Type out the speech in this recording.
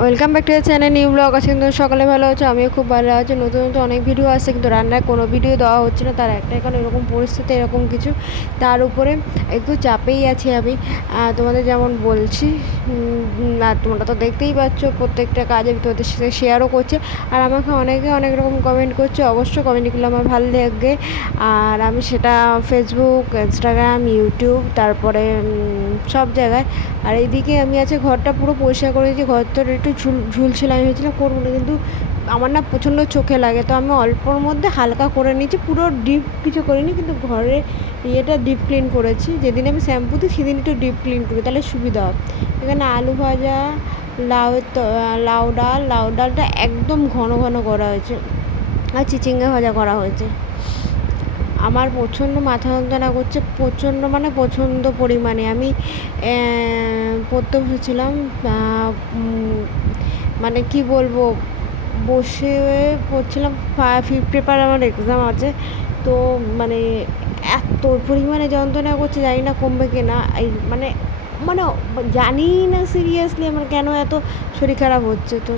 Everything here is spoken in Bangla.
Welcome back to channel new blog আছে কিন্তু সকালে ভালো আছে, আমিও খুব ভালো আছি। নতুন নতুন অনেক ভিডিও আসছে, কিন্তু রান্নার কোনো ভিডিও দেওয়া হচ্ছে না। তার একটা এখন এরকম পরিস্থিতি, এরকম কিছু। তার উপরে একটু চাপেই আছি আমি। তোমাদের যেমন বলছি আর তোমরা তো দেখতেই পাচ্ছ, প্রত্যেকটা কাজে তোমাদের সাথে শেয়ারও করছে। আর আমাকে অনেকে অনেক রকম কমেন্ট করছে, অবশ্যই কমেন্টগুলো আমার ভালো লাগে আর আমি সেটা ফেসবুক ইনস্টাগ্রাম ইউটিউব তারপরে সব জায়গায়। আর এইদিকে আমি আছে, ঘরটা পুরো পরিষ্কার করে দিয়েছি ঘরটার একটু ঝুল ঝুলছিল আমি ভেবেছিলাম করব না। কিন্তু আমার না প্রচণ্ড চোখে লাগে, তো আমি অল্পর মধ্যে হালকা করে নিয়েছি। পুরো ডিপ কিছু করিনি, কিন্তু ঘরে ইয়েটা ডিপ ক্লিন করেছি। যেদিন আমি শ্যাম্পু দিই, সেদিন একটু ডিপ ক্লিন করি, তাহলে সুবিধা হয় এখানে আলু ভাজা, লাউ লাউ ডাল, লাউ ডালটা একদম ঘন ঘন করা হয়েছে, আর চিচিঙ্গা ভাজা করা হয়েছে। আমার প্রচণ্ড মাথা যন্ত্রণা করছে, প্রচণ্ড মানে প্রচণ্ড পরিমাণে। আমি পড়তে বসেছিলাম মানে কি বলব, বসে পড়ছিলাম ফিফথ পেপার আমার এক্সাম আছে। তো মানে এত পরিমাণে যন্ত্রণা করছে, জানি না কমবে কি না এই মানে মানে জানি না সিরিয়াসলি আমার কেন এত শরীর খারাপ হচ্ছে। তো